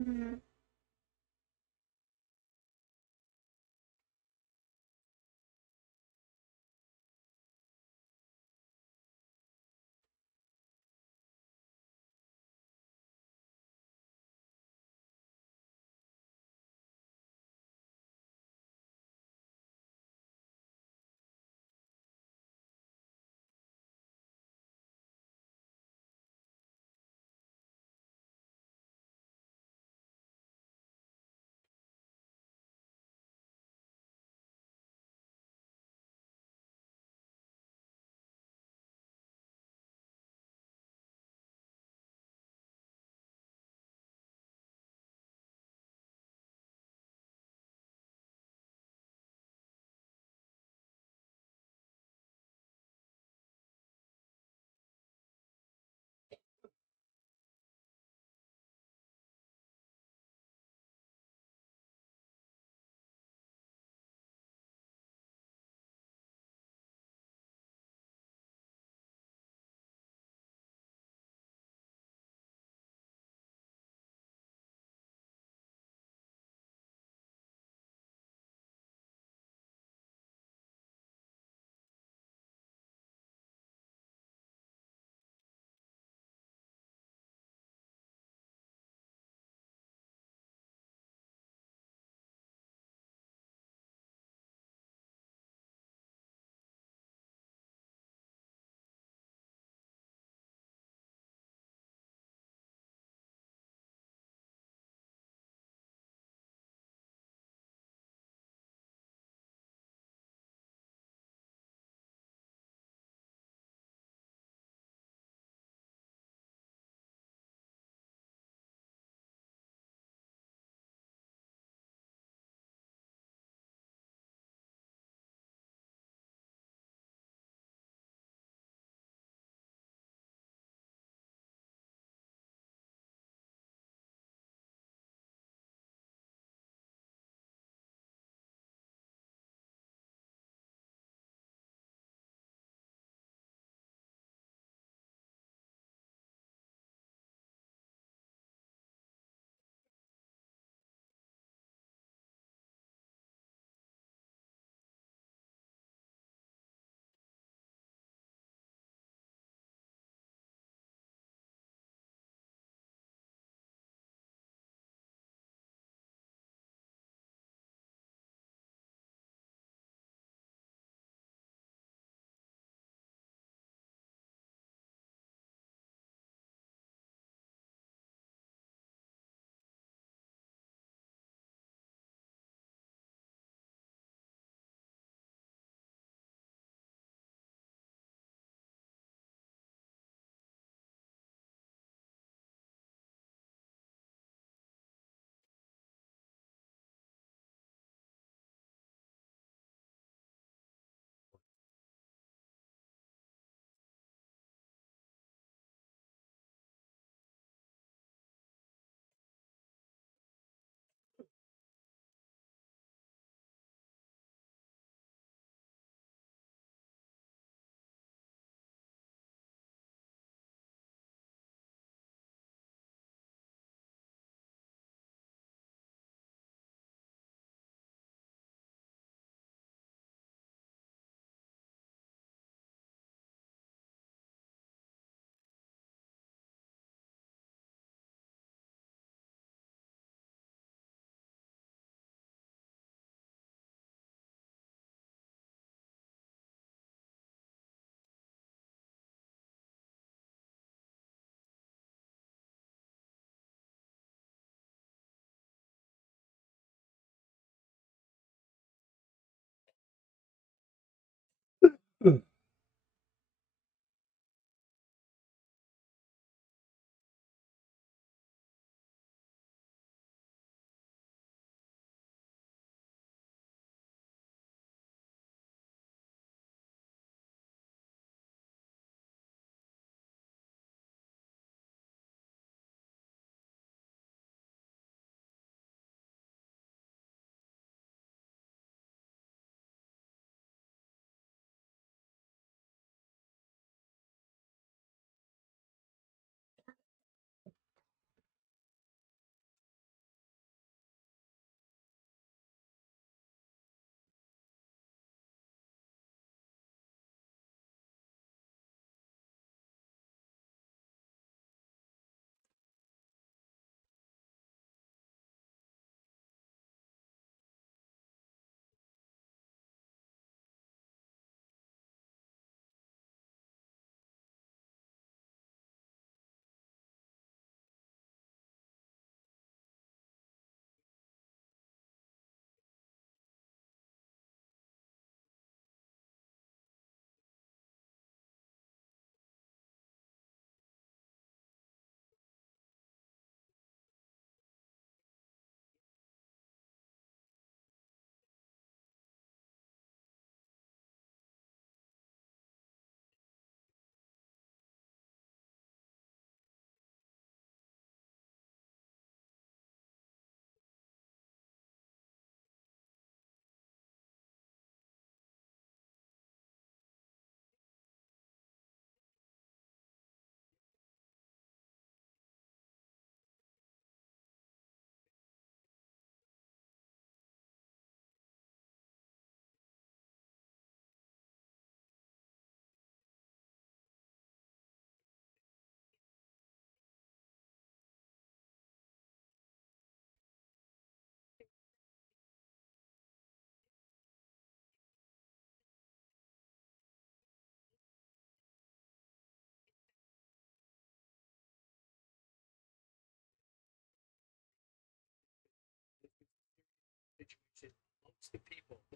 Mhm.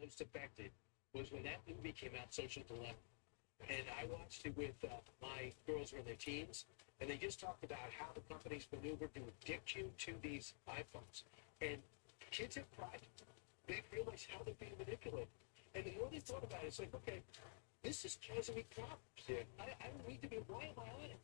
most affected was when that movie came out, Social Dilemma. And I watched it with my girls who are in their teens, and they just talked about how the companies maneuver to addict you to these iPhones. And kids have pride. They realize how they're being manipulated. And the more they thought about it, it's like, okay, this is causing me problems. Yeah. I don't need to be, why am I on it?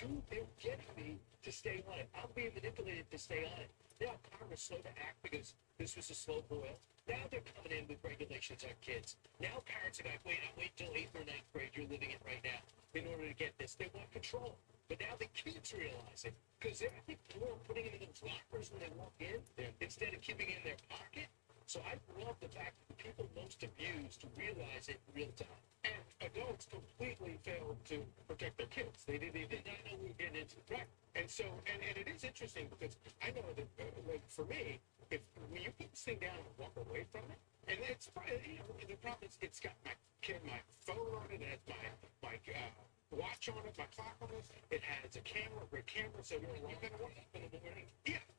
They're getting me to stay on it. I'm being manipulated to stay on it. Now Congress slow to act because this was a slow boil. Now they're coming in with regulations on kids. Now parents are like, wait till 8th or 9th grade. You're living it right now in order to get this. They want control. But now the kids realize it because they're, I think, more putting it in those lockers when they walk in instead of keeping it in their pocket. So I love the fact that the people most abused realize it in real time. And adults completely failed to protect their kids. They did not know we were getting into the track. And so, and it is interesting because I know that, like, for me, if when you put this thing down and walk away from it, and it's, you know, the problem is it's got my phone on it, it has my watch on it, my clock on it, it has a camera, great camera, so you're gonna wake up in the morning,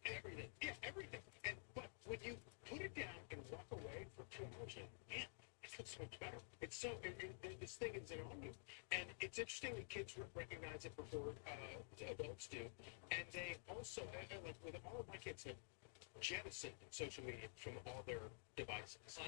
everything. And but when you put it down and walk away for 2 hours, man, it feels so much better. It's so, this thing is on you. And it's interesting that kids recognize it before adults do. And they also, like with all of my kids have jettisoned social media from all their devices.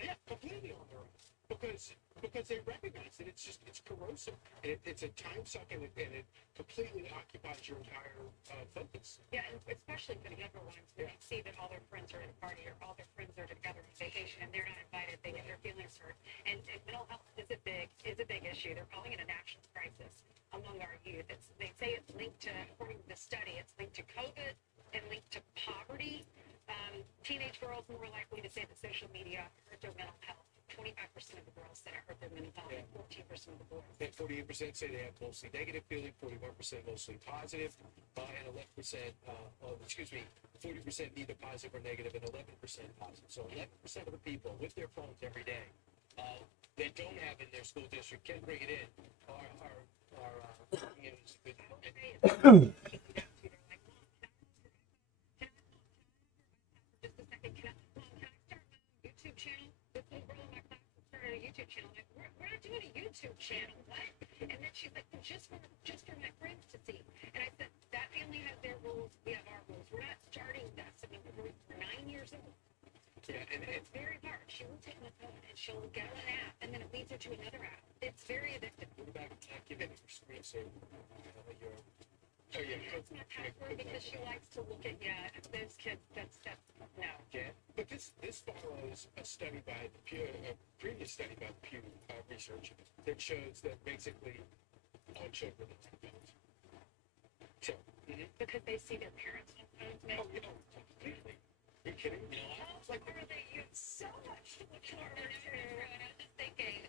Yeah, completely on their own. Because they recognize that it's corrosive. And it's a time suck and it completely occupies your entire focus. Yeah, and especially for the younger ones, when you see that all their friends are at a party or all their friends are together on vacation and they're not invited, they get their feelings hurt. And mental health is a big issue. They're calling it a national crisis among our youth. They say it's linked to, according to the study, it's linked to COVID and linked to poverty. Teenage girls more likely to say that social media hurt their mental health. 25% of the girls said it hurt their mental health, and 14% of the boys. And 48% say they have mostly negative feeling, 41% mostly positive, and 11%, 40% neither positive or negative, and 11% positive. So 11% of the people with their phones every day, they don't have in their school district, can bring it in, are used with YouTube channel. This little girl in my class started a YouTube channel. Like, we're not doing a YouTube channel. What? And then she's like, well, just for my friends to see. And I said, that family has their rules. We have our rules. We're not starting this. I mean, we're 9 years old. Yeah, and it's very hard. She will take my phone and she'll get on an app, and then it leads her to another app. It's very addictive. What about giving your screen saver? Oh, yeah. That's my password because she likes to look at, those kids, that's no. Yeah, but this follows a study by the Pew, a previous study by the Pew Research that shows that basically all children are on phones. So, because they see their parents on phones, maybe? Oh, yeah, completely. You're kidding? You know, like, they use so much to look for. And I was just thinking,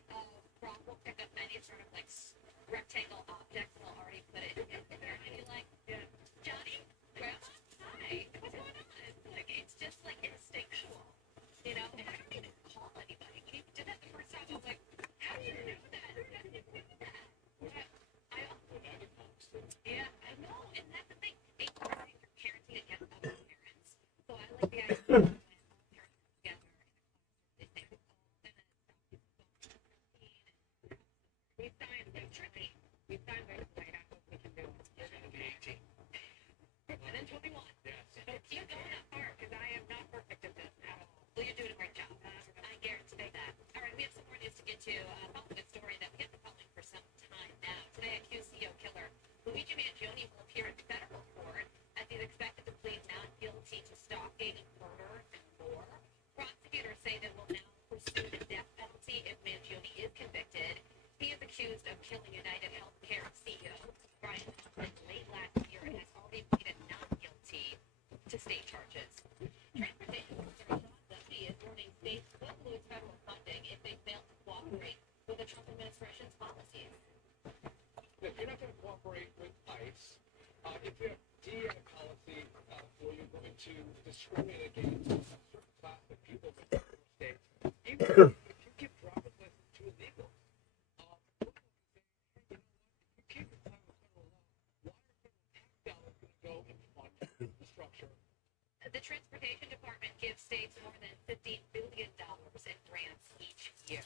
Rob will pick up any sort of, like, rectangle objects and they'll already put it in there, and you're like, Johnny, Grandma, hi, what's going on? Like, it's just like instinctual, you know. And I don't even call anybody. When you did that the first time, I was like, how do you know that? How do you do that? Yeah, I know, and that's the thing. They are parenting against other parents. So I like the idea of parents together in a class. They say, we signed like tricky. We signed right away. I hope we can do it. You're going to be 18. And then 21. Yes. So keep going that far, because I am not perfect at this at all. Well, you're doing a great job. I guarantee that. All right, we have some more news to get to. Following a story that we have been following for some time now. Today, accused CEO killer Luigi Mangione will appear in federal court as he's expected to plead not guilty to stalking, murder, and more. Prosecutors say they will now pursue the death penalty if Mangione is convicted. He is accused of killing United Healthcare CEO Brian Thompson late last year and has already pleaded not guilty to state charges. Transportation Secretary Sean Duffy is warning states will lose federal funding if they fail to cooperate with the Trump administration's policies. If you're not going to cooperate with ICE, if you have DEA policy where you're going to discriminate against a certain class of people in the states, even if you give driver's license to illegals, you can't comply with federal law. Why are federal tax dollars going to go and fund infrastructure? The Transportation Department gives states more than $50 billion in grants each year.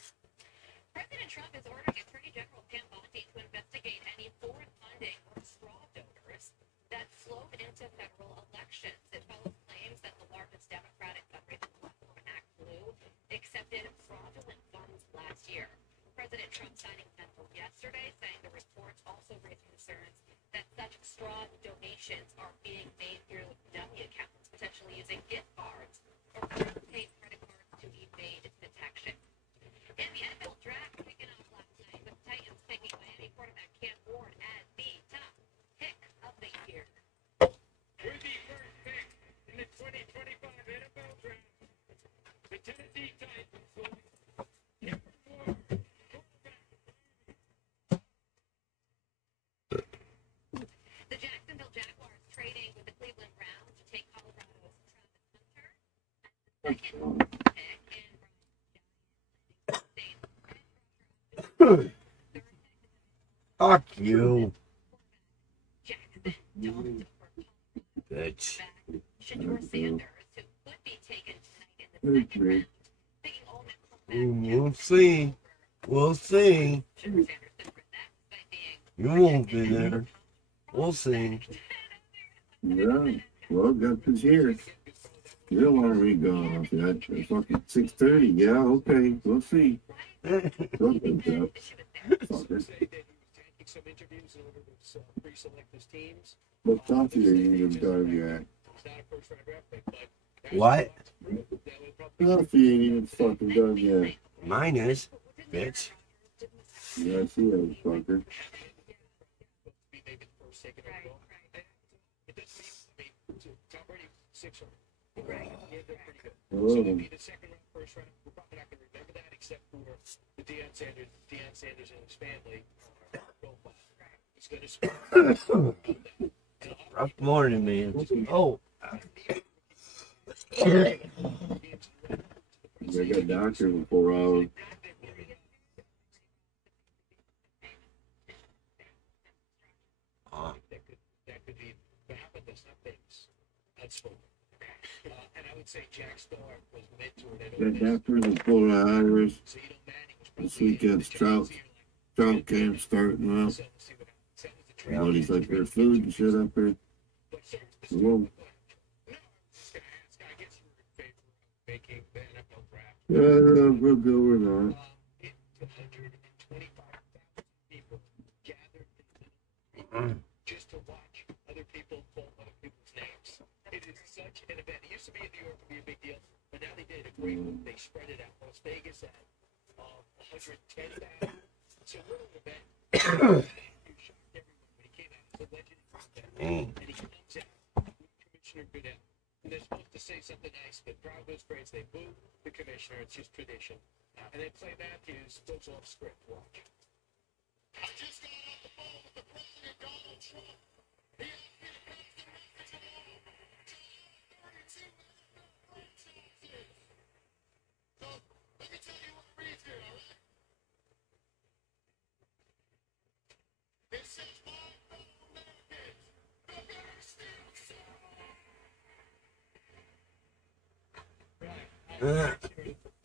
President Trump is ordering Attorney General Pam Bondi to investigate any foreign funding or straw donors that flowed into federal elections. It follows claims that the largest Democratic fundraising platform, Act Blue, accepted fraudulent funds last year. President Trump signing a memo yesterday saying the reports also raise concerns that such straw donations are being made through dummy accounts, potentially using gift cards or prepaid credit cards to evade detection. And the NFL draft kicking off last night with the Titans picking Miami quarterback Cam Ward as the top pick of the year. With the first pick in the 2025 NFL draft, the Tennessee Titans select Cam Ward, The Jacksonville Jaguars trading with the Cleveland Browns to take Colorado's Travis Hunter as the second pick in Fuck you, Jackson dumped for bitch. Shador Sanders, who could be taken tonight in the second round. Thinking Ole Miss comes back We'll see. We'll see. Shador Sanders didn't win that despite being You won't be there. We'll see. Yeah, well, got this here. You don't want to read going off that. It's fucking 6:30. Yeah, okay, we'll see. Something, Jeff. Fucker. say that he was taking some interviews in order to pre-select his teams. What coffee are you even talking about? It's not a first-round draft pick, but What? that would probably Coffee ain't even fucking done yet. Mine is, bitch. Yeah, I see that fucker. be maybe the first taken overall. It doesn't mean, I mean, Tom Brady 600. Right. Yeah, they're pretty good. So it'll be the second round, first round. We're probably not going to remember that except for the Deion Sanders and his family profile. He's going to spend. Rough morning, man. Oh. I got doctor in 4 hours. That could be, but how about this? Not famous. Unspoken. And I would say Jack Starr was mentored at Ole Got Miss. doctor in 4 hours. So you know Manning was This weekend's trout camp starting up. So we'll see what happens. That was the trade. Buddy's like their food and shit up here. But sir, this Whoa. no, I was just gonna ask. I guess you were in favor of making the NFL draft. We'll go with that. 125,000 people gathered just to watch other people pull other people's names. It is such an event. It used to be in New York, would be a big deal, but now they did a great one. They spread it out. Las Vegas had 110,000. It's a little event. You shocked everyone when he came out. He's a legend. And he comes out with Commissioner Goodell. And they're supposed to say something nice, but crowd goes crazy. They boo the commissioner. It's just tradition. And then Clay Matthews goes off script. Watch. I just got off the phone with the president, Donald Trump. He asked me to pass the message along to all 32 NFL franchises. So, let me tell you what it reads here, all right? It says, my fellow Americans, the Bears still suck. Right. It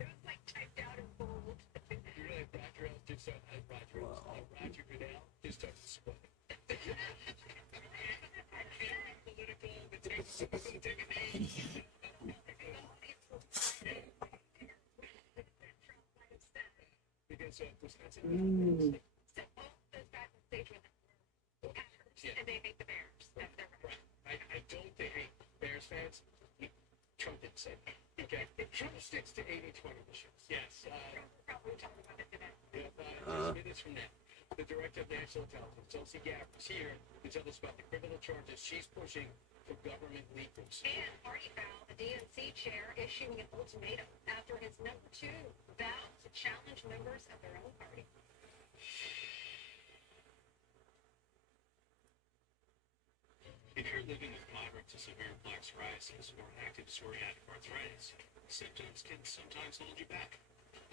was like typed out in bold. You really Roger L. just Roger Goodell just started sweating. Political, but take a knee. Because Wisconsin. So all those guys on stage with Yeah. and they hate the Bears. That's their right. I don't think Bears fans. Trump didn't say that. Okay. Trump sticks to 80-20 issues. Yes. Probably talking about it today. Just minutes from now, the director of national intelligence, Tulsi Gabbard, is here to tell us about the criminal charges she's pushing for government leakers. And party foul, the DNC chair issuing an ultimatum after his number 2 vowed to challenge members of their own party. If you're living with moderate to severe plaque psoriasis or active psoriatic arthritis, symptoms can sometimes hold you back.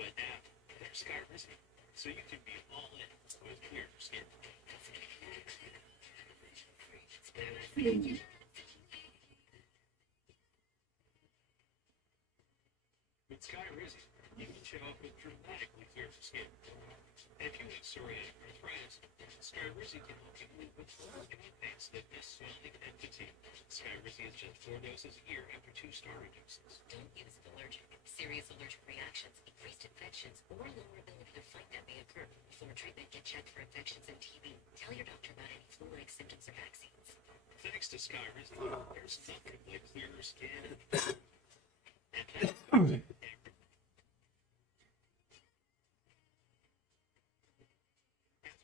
But now, there's Skyrizi, so you can be all in with clear skin. Skyrizi can help you live with full joint pain, stiffness, swelling, and fatigue. Skyrizi is just 4 doses a year after 2 starter doses. Don't use if allergic. Serious allergic reactions, increased infections, or lower ability to fight that may occur. Before treatment, get checked for infections and TB. Tell your doctor about any flu-like symptoms or vaccines. Thanks to Skyrizi, there's nothing like clearer skin and ask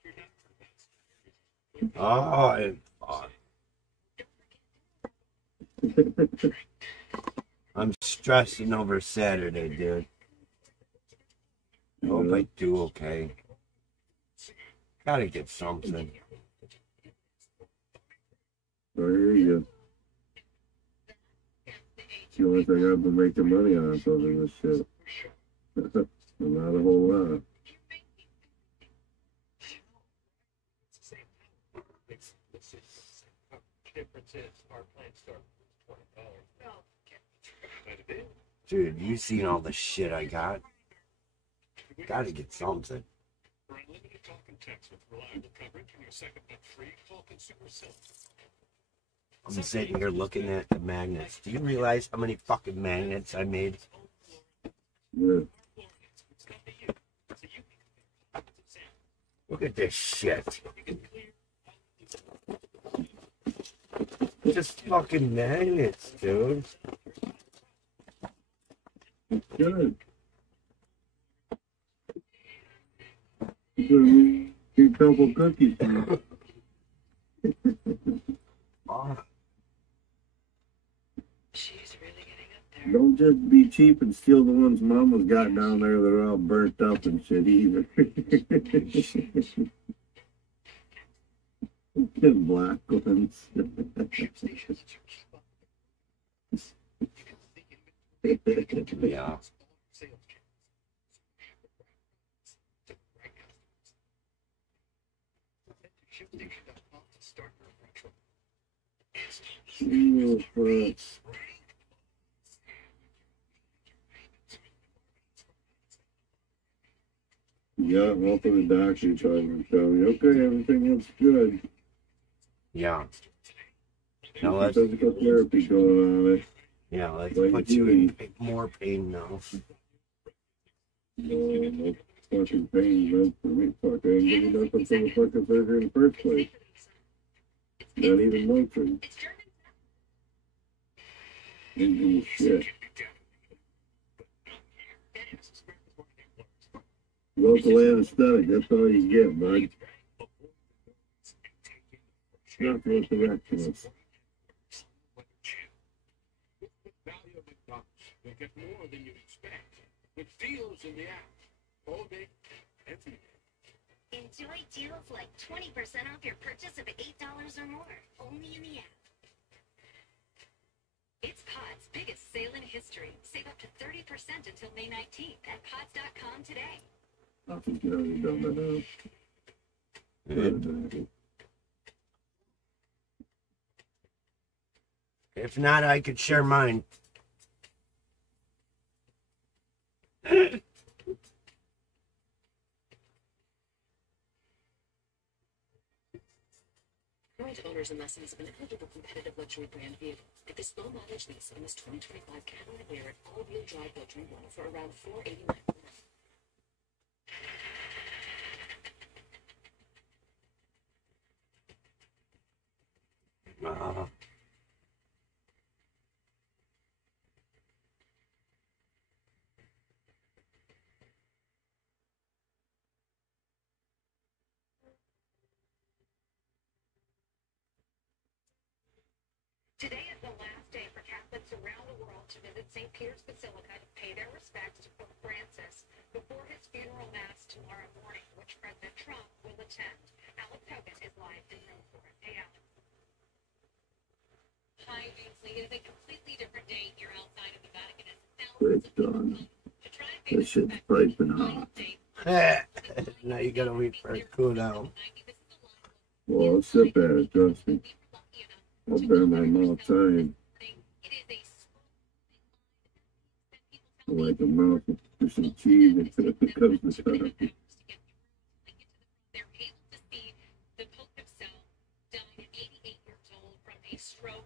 your doctor about I'm stressing over Saturday, dude. I hope I do okay. Gotta get something. I hear you. The only thing I've been making money on is other than this shit. Not a whole lot. Difference is our plan starts with $20. quite a bit. Dude, you seen all the shit I got? Gotta get something. For unlimited talk and text with reliable coverage and your second month free, call Consumer Sales. I'm sitting here looking at the magnets. Do you realize how many fucking magnets I made? Yeah. Look at this shit. Just fucking magnets, dude. Good. You're gonna need a couple cookies. Oh, She's really getting up there. Don't just be cheap and steal the ones Mama's got down there that are all burnt up and shit either. The black ones. yeah. Oh, fuck. Yeah, hopefully the doctor trying to tell me, okay, everything looks good. Yeah. Now let's, Physical therapy going on it. yeah, let's Like put you in you. more pain now. No fucking pain, man. For me, fuck, I ain't getting nothing from the fucking surgery in the first place. Not even Motrin. Into shit. Local anesthetic, that's all you get, bud. Not worth the rest of us. Value of McDonald's. You'll get more than you expect. With deals in the app. All day, every day. Enjoy deals like 20% off your purchase of $8 or more, only in the app. It's Pod's biggest sale in history. Save up to 30% until May 19th at pods.com today. I think you already done that now. If not, I could share mine. Current owners and lessees of an eligible competitive luxury brand vehicle get this low mileage lease on this 2025 Cadillac Lyric all-wheel drive luxury model for around $489 per month. Today is the last day for Catholics around the world to visit St. Peter's Basilica to pay their respects to Pope Francis before his funeral mass tomorrow morning, which President Trump will attend. Alex Hogan is live in Rome for it. Hey, Alex. Hi, Ainsley. It is a completely different day here outside of the Vatican as thousands It's of people done. come to try and pay This their shit's respects to piping the hot. Now you gotta wait for it to cool down. Well, I'll sip at it, trust me. I've been there all the time. I like a mouth with some cheese and it comes to stuff. They're able to see the stroke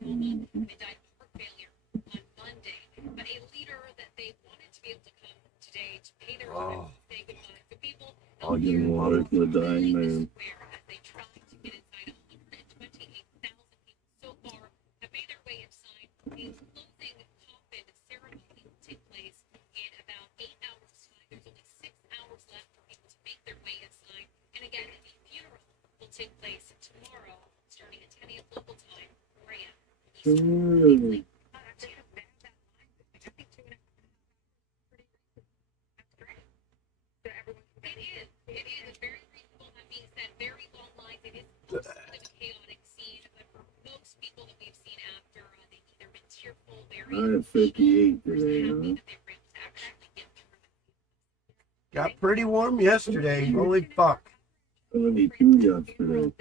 and they died of heart failure on Monday. But a leader that they wanted to be able to come today to pay their respects and say goodbye to people. I'll give water to a dying man. As they tried to get inside, 128,000 people so far have made their way inside. The closing coffin ceremony will take place in about 8 hours' time. There's only 6 hours left for people to make their way inside. And again, the funeral will take place tomorrow, starting at 10 a.m. local time, 4 a.m. Eastern. It is very reasonable. That being said, very long lines. It is a chaotic scene, but for most people that we've seen after, they've either been tearful, very 58 today, happy huh? that they were able to actually get through. Got pretty warm yesterday. Holy fuck. 72 yesterday.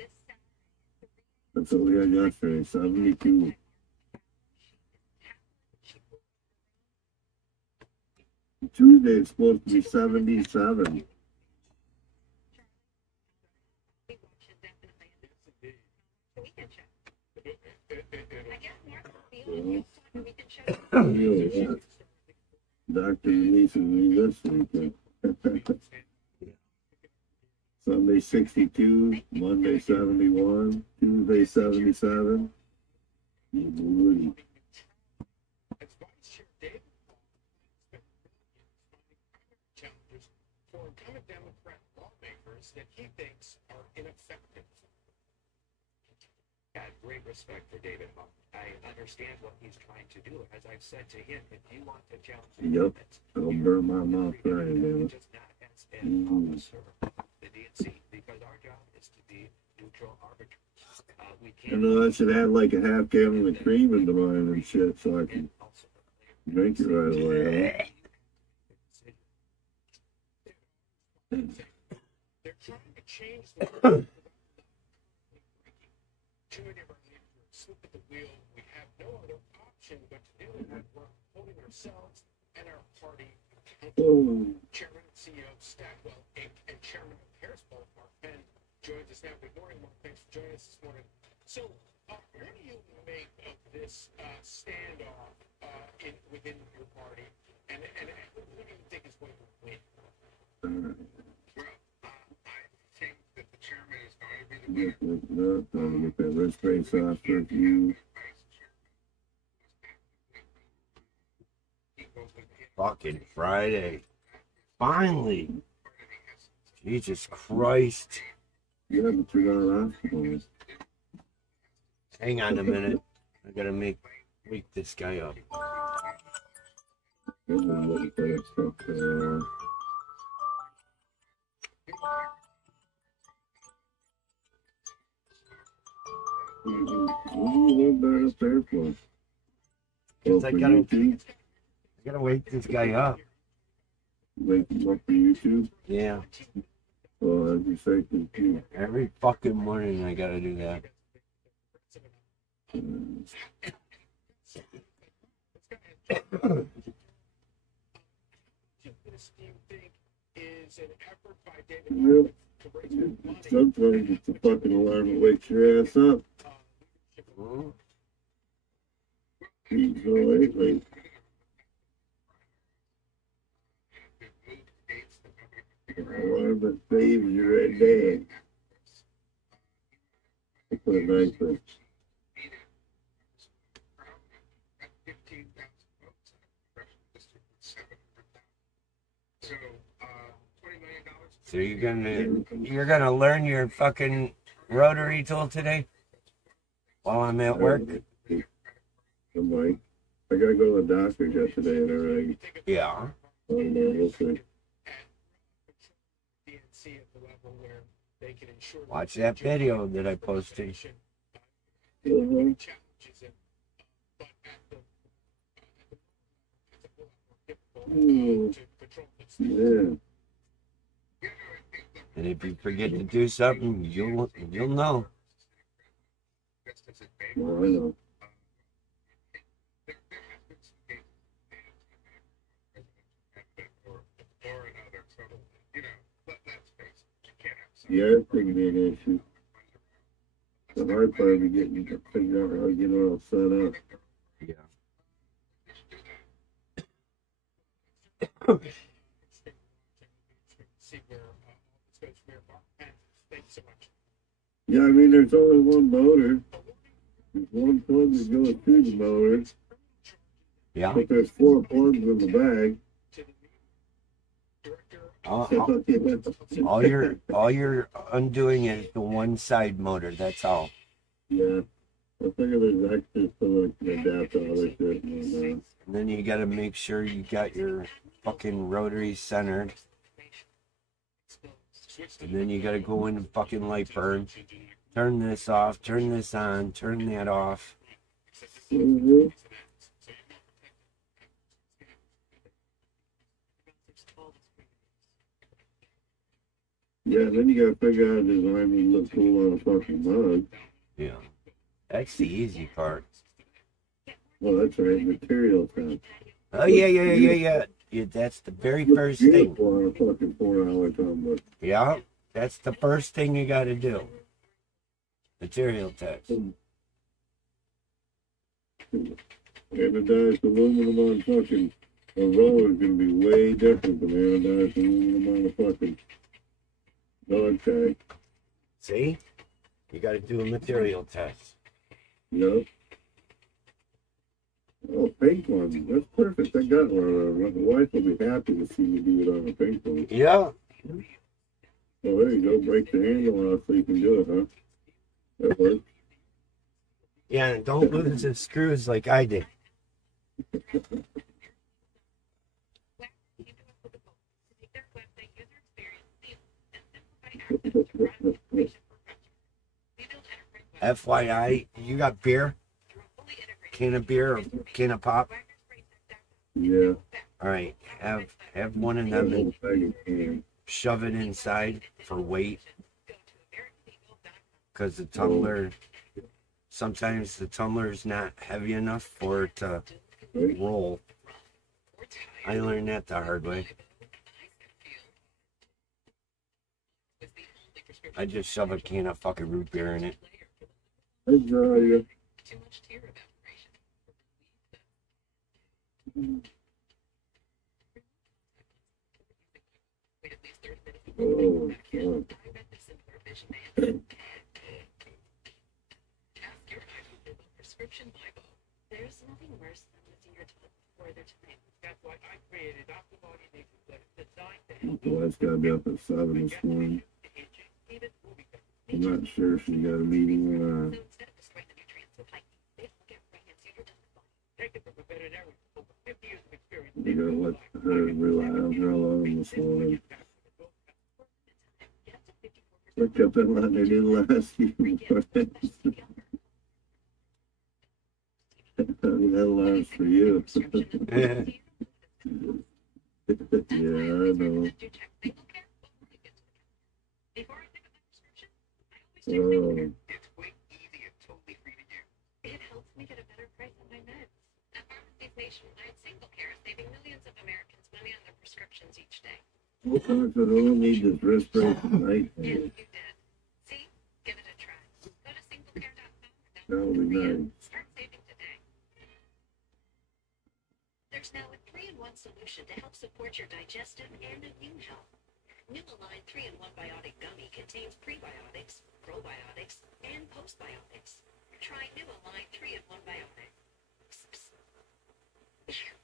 That's what we had yesterday, 72. Tuesday it's supposed to be 77. Yeah. Doctor releases me this weekend. Sunday 62, Monday 71, Tuesday 77. Woody. As Vice Chair David challenges for incumbent Democrat lawmakers that he thinks are ineffective. I have great respect for David Hawk. I understand what he's trying to do. As I've said to him, if you want to challenge the Yep, government, I'll burn my mouth crying, man. just not as an officer of the DNC, because our job is to be neutral arbiter. We I can't know I should add like a half gallon of cream into mine and shit so I can also drink it right away. They're trying to change the world. Too many of our leaders slip at the wheel. We have no other option but to do it. We're holding ourselves and our party accountable. Oh, Chairman and CEO of Stackwell Inc. and Chairman of Harrisburg, Mark Penn, joins us now. Good morning, Mark. Thanks for joining us this morning. So, what do you make of this standoff within your party, and who do you think is going to win? I think that the chairman is going to be the winner. trying to get that wrist brace off for you. Fucking Friday. Finally. Jesus Christ. Yeah, but you're not an hospital. Hang on a minute. I gotta wake this guy up. This is what the stuff. What better up there for? Oh, I for gotta- you too? I gotta wake this guy up. Wake him up for you too? Yeah. Oh, that'd be safe too. Every fucking morning I gotta do that. This, do you think, is an effort by David Yep. to raise more money? Sometimes it's a fucking alarm that wakes your ass up. So lately. Alarm that saves you right there. Put a nice one. So, $20 million. So you're gonna learn your fucking rotary tool today? While I'm at work? I'm like, I gotta go to the doctor's yesterday and everything. Yeah. I don't know, we'll see. DNC at the level where they can ensure Watch that video that I posted. Mhm. challenges it, but Mm, to control this. yeah. And if you forget to do something, you'll know. Well, I know. The air thing being an issue. I the hard part of getting to figure out how to get it all set up. Yeah. See where this goes from here. Thank you so much. Yeah, I mean, there's only one motor. There's one plug that goes through the motor. Yeah. But there's 4 plugs in the bag. All you're undoing is the one side motor. That's all. Yeah. I figure there's extras to like adapt to other shit. And then you got to make sure you got your fucking rotary centered. And then you got to go into fucking LightBurn. Turn this off. Turn this on. Turn that off. Mm-hmm. Yeah, then you gotta figure out how to design it look cool on a fucking mug. Yeah. That's the easy part. Well, that's right, material time. Oh, yeah. That's the very first thing. Beautiful on a fucking 4-hour tumbler. Yeah. That's the first thing you got to do. Material test. Anodized aluminum on fucking a roller is gonna be way different than anodized aluminum on a fucking dog tag. See? You got to do a material test. Yep. Oh, pink one. That's perfect. I got one. My wife will be happy to see me do it on a pink one. Yeah. Oh, there you go. Break the handle off so you can do it, huh? That works. Yeah, and don't lose the screws like I did. FYI, you got beer? Can of beer or can of pop? Yeah. All right, have one of them and shove it inside for weight. Because the tumbler, sometimes the tumbler is not heavy enough for it to roll. I learned that the hard way. I just shove a can of fucking root beer in it. Hey, Jaya. Oh, God. There's nothing worse than losing your toilet further tonight. That's why I created ophthalmology designed to help. The wife's got to be up at 7 this morning. I'm not sure if she got a meeting or not. So instead of destroying the nutrients with hiking, they look at bringing super Take it from a veterinarian with over 50 years of experience. We gotta let her rely on her alone this morning. I kept on letting her do the last few months. That'll last for you. Yeah. Yeah, I know. Oh, It's quick, easy, and totally free to use. It helps me get a better price on my meds. At pharmacies nationwide, Single Care is saving millions of Americans money on their prescriptions each day. what time I don't need this wrist brace tonight? Yes, you did. See? Give it a try. Go to singlecare.com. That would be nice. Start saving today. There's now a 3-in-1 solution to help support your digestive and immune health. New Align 3-in-1 Biotic Gummy contains prebiotics, probiotics, and postbiotics. Try New Align 3-in-1 Biotic.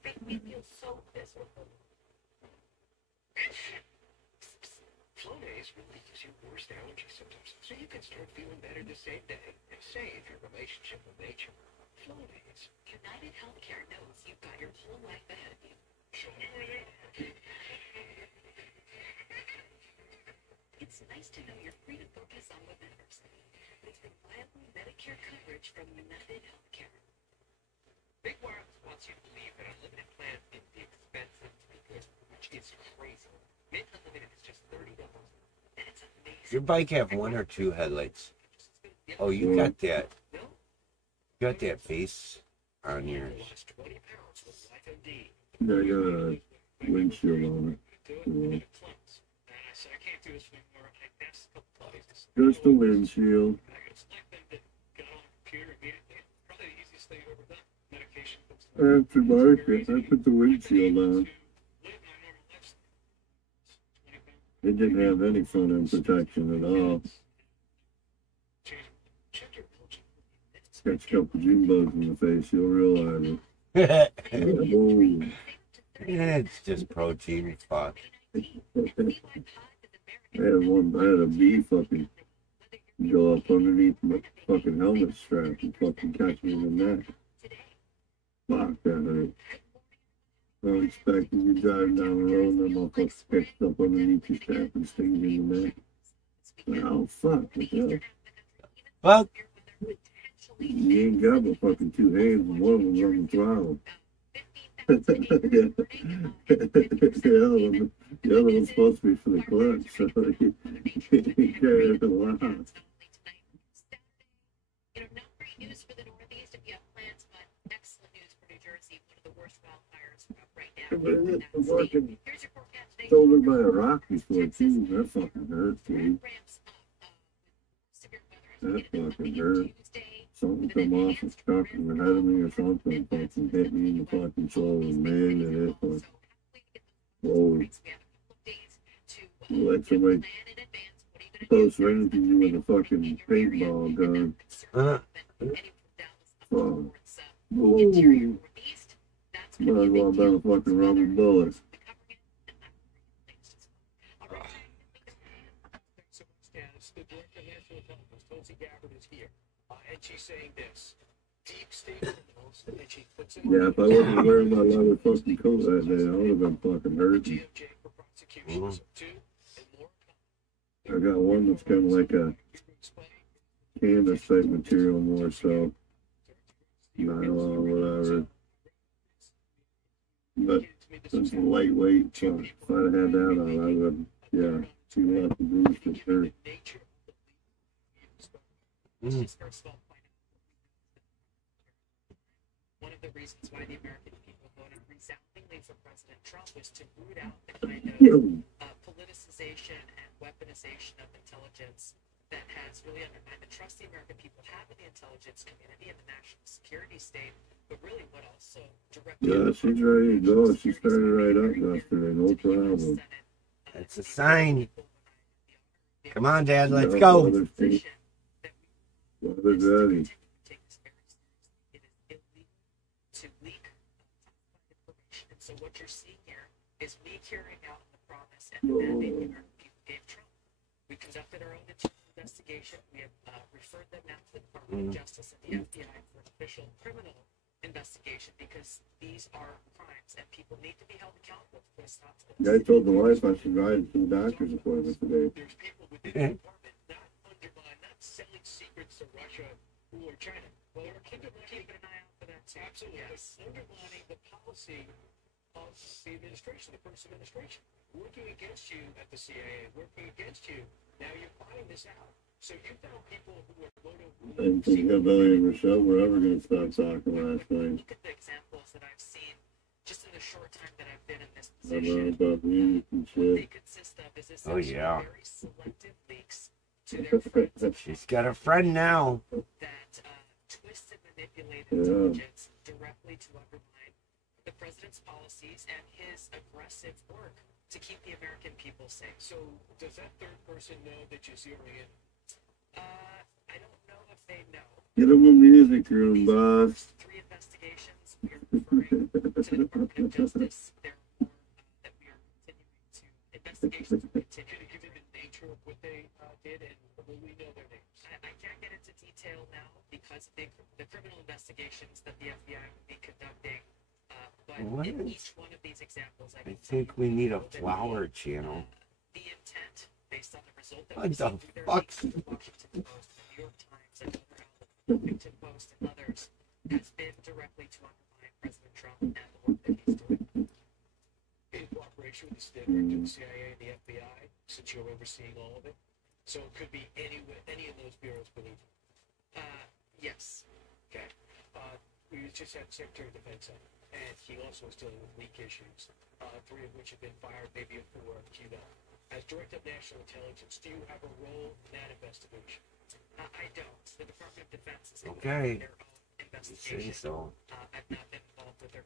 Make me feel so miserable. Flonase relieves your worst allergy symptoms so you can start feeling better the same day and save your relationship with nature. Flonase. United Healthcare knows you've got your whole life ahead of you. Show me where they are. It's nice to know you're free to focus on what matters. With reliable Medicare coverage from United Healthcare. Big Wireless wants you to believe that unlimited plans can be expensive to begin, which is crazy. Mint Unlimited is just $30. And it's amazing. Your bike have one or two headlights? Oh, you got that. No, You got that face on yours. lost 20 pounds with LifeMD. Yeah, I got a windshield on it. And it clumps. And I said, I can't do this anymore. I passed a couple places. Just a windshield. I gotta slap them to After market, I put the windshield on. It didn't have any front end protection at all. Catch a couple June bugs in the face, you'll realize it. Oh. It's just protein. Fuck. I had a bee fucking go up underneath my fucking helmet strap and fucking catch me in the neck. Fuck, that hurt. I was expecting you driving down the road and that motherfucker catches up underneath your strap and stings you in the neck. Like, oh, fuck, what the hell? Fuck. You ain't got but fucking two hands and one of them's on the throttle. The other one's supposed to be for the clutch, so you carry it a lot. Not great news for the Northeast if you have plans, but excellent news for New Jersey, one of the worst wildfires right now. I'm fucking shouldered by a rock before too. That fucking hurt, dude. That fucking hurt. Something come off the truck and ahead of me or something fucking hit me in the fucking shoulder, man, and it was whoa. Like somebody close range you with a fucking paintball gun. Oh. Whoa. Might as well have a fucking rubber bullet. The director of national intelligence, Tulsi Gabbard, is here, and she's saying this: deep state criminals, and she puts it. Yeah, if I wasn't wearing my leather fucking coat that day, I would have been fucking hurt. DOJ for prosecutions of 2 and more. I got one that's kind of like a canvas type material more so. Nylon, whatever. But it's lightweight, so if I'd have had that on, I would, yeah, see lots of boost for sure. One of the reasons why the American people voted resoundingly for President Trump was to root out the kind of politicization and weaponization of intelligence that has really undermined the trust the American people have in the intelligence community and the national security state, but really what also directly... Yeah, she's ready to go. She started right up yesterday, no problem. That's a sign. Come on, Dad, let's go. Weather's ready. So what you're seeing here is me carrying out the promise and the mandate the American people gave Trump. We conducted our own investigation. We have referred them now to the Department of Justice and the FBI for official criminal investigation because these are crimes and people need to be held accountable for this. I told the wife I should ride to the doctor's appointment today. There's people within the department not undermine, not selling secrets to Russia who are China. Well, we're keeping an eye out for that too. Absolutely. Yes. Undermining the policy of the administration, the Bush administration, working against you at the CIA, working against you. Now you're finding this out. So you found people who are I didn't think Billy and Rochelle were ever going to stop talking last night. Look at the examples that I've seen just in the short time that I've been in this I position. know about music and What they shit. consist of is Oh, yeah. very selective leaks to their friends She's got a friend now. that twist and manipulate Yeah. intelligence directly to undermine the president's policies and his aggressive work to keep the American people safe. So does that third person know that you're zeroing in? I don't know if they know. Get him a music room, boss. 3 investigations. We are referring to the Department of Justice. There are more that we are continuing to investigations will continue. Can you give me the nature of what they did and will we know their names? I can't get into detail now because of the criminal investigations that the FBI will be conducting. But What? in each one of these examples, I think we need a flower channel. the intent based on the result that What we the see through their fuck? leaks, the Washington Post, the New York Times, and other outlets, the Huffington Post, and others, has been directly to undermine President Trump and the work that he's doing. In cooperation with the state director of the CIA and the FBI, since you're overseeing all of it. So it could be any of those bureaus beneath you. Yes. Okay. We just had Secretary of Defense on, and he also is dealing with leak issues, 3 of which have been fired, maybe a 4th, you know. As Director of National Intelligence, do you have a role in that investigation? I don't. The Department of Defense is Okay. their own You say investigation. so. I've not been involved with their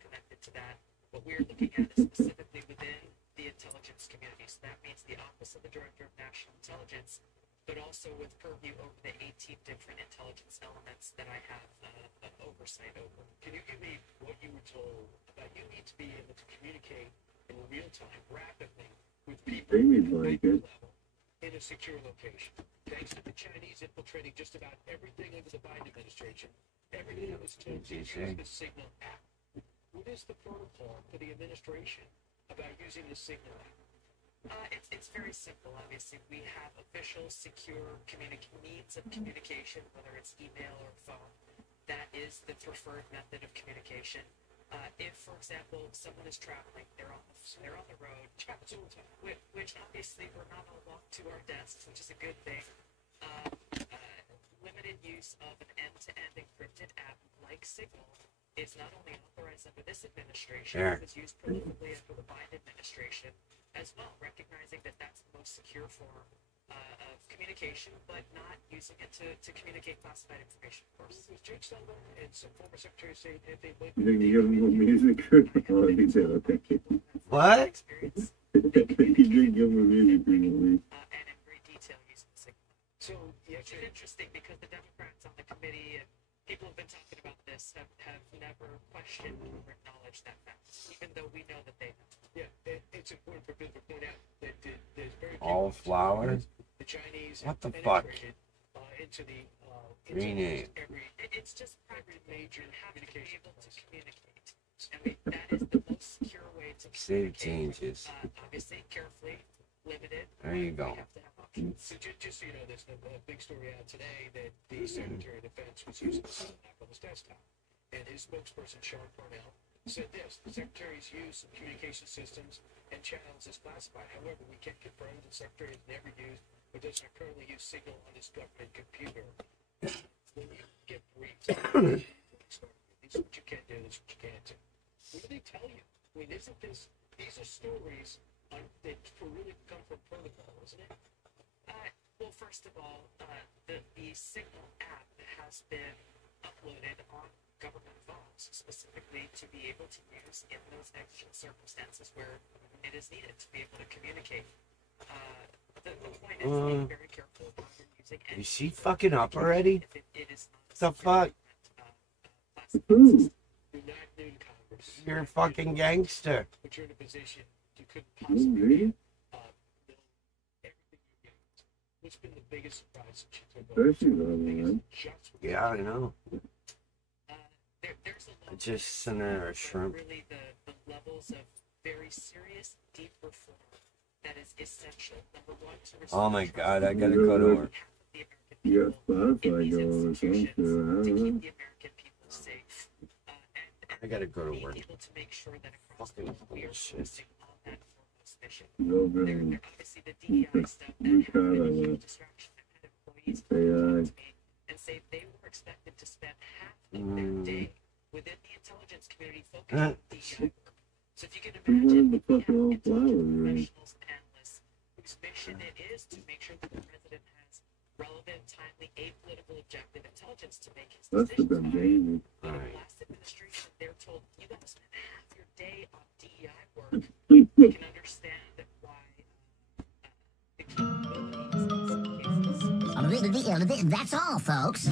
what we're looking at is specifically within the intelligence community. So that means the Office of the Director of National Intelligence, but also with purview over the 18 different intelligence elements that I have oversight over. Can you give me what you were told about you need to be able to communicate in real time, rapidly, with people David at like your it. level in a secure location? Thanks to the Chinese infiltrating just about everything under the Biden administration, everything that was told to use the Signal app. What is the protocol for the administration about using the Signal app? It's very simple. Obviously, we have official, secure means of communication, whether it's email or phone. That is the preferred method of communication. If, for example, someone is traveling, they're on the road, which obviously we're not all locked to our desks, which is a good thing. Limited use of an end-to-end encrypted app like Signal is not only authorized under this administration, it was used prolifically under the Biden administration as well, recognizing that that's the most secure form of communication, but not using it to communicate classified information, of course. Was Jake Sullivan and some former Secretary of State, if they went You didn't give him the music? Oh, he did, okay. What? Experience, You didn't give him the music recently. and in great detail using Signal. So, Which is interesting because the Democrats on the committee and people who've been talking about this have never questioned or acknowledged that fact, even though we know that they have. yeah, it's important for people to point out that there's very few All officers flowers? the Chinese What the have fuck? penetrated, into the Rename. It's just practical major have to be able to communicate. And that is the most secure way to Save communicate. changes. Obviously, carefully, limited. There you but go. We have to have options. So just so you know, there's a big story out today that the Secretary of Defense was using the Signal app on his desktop. And his spokesperson, Sean Parnell, said this: the Secretary's use of communication systems and channels is classified. However, we can confirm the Secretary has never used or does not currently use Signal on his government computer. When you get briefed, this is what you can do, this is what you can't do. What do they tell you? I mean, isn't this, these are stories that really come from protocol, isn't it? Well, first of all, the Signal app has been uploaded on government phones specifically to be able to use in those exigent circumstances where it is needed to be able to communicate. The point is being very careful about using any. Is she fucking up already? It is The fuck? Ooh. You're not new to Congress. You're a fucking gangster. But you're in a position you couldn't Ooh, possibly really? know everything you get. What's been the biggest surprise that you took over? There she's on, man. Just Yeah, I know. There's a I lot just sent her a shrimp. really the levels of very serious, deep reform that is essential. Number one, to Oh my restore god, I gotta go to work. the American You got people in Spotify these going or institutions something. I to don't keep know. the American people safe. And I gotta go to being work. able to make sure that across the Fucking board we are bullshit. focusing on that foremost mission. No There brain. obviously the DEI stuff that Blue had been a collar, huge distraction. I've had employees AI. come to me and say they were expected to spend half of their Mm. day within the intelligence community focused on DEI work. So if you can Who imagine, wanted we to fuck have all intelligence flowers, right? professionals and analysts whose mission it is to make sure that the president has relevant, timely, apolitical, objective intelligence to make his That's the decisions. been Jamie. But in Right. the last administration, they're told you got to spend half your day on DEI work. You can understand why the capabilities in some cases. That's all, folks.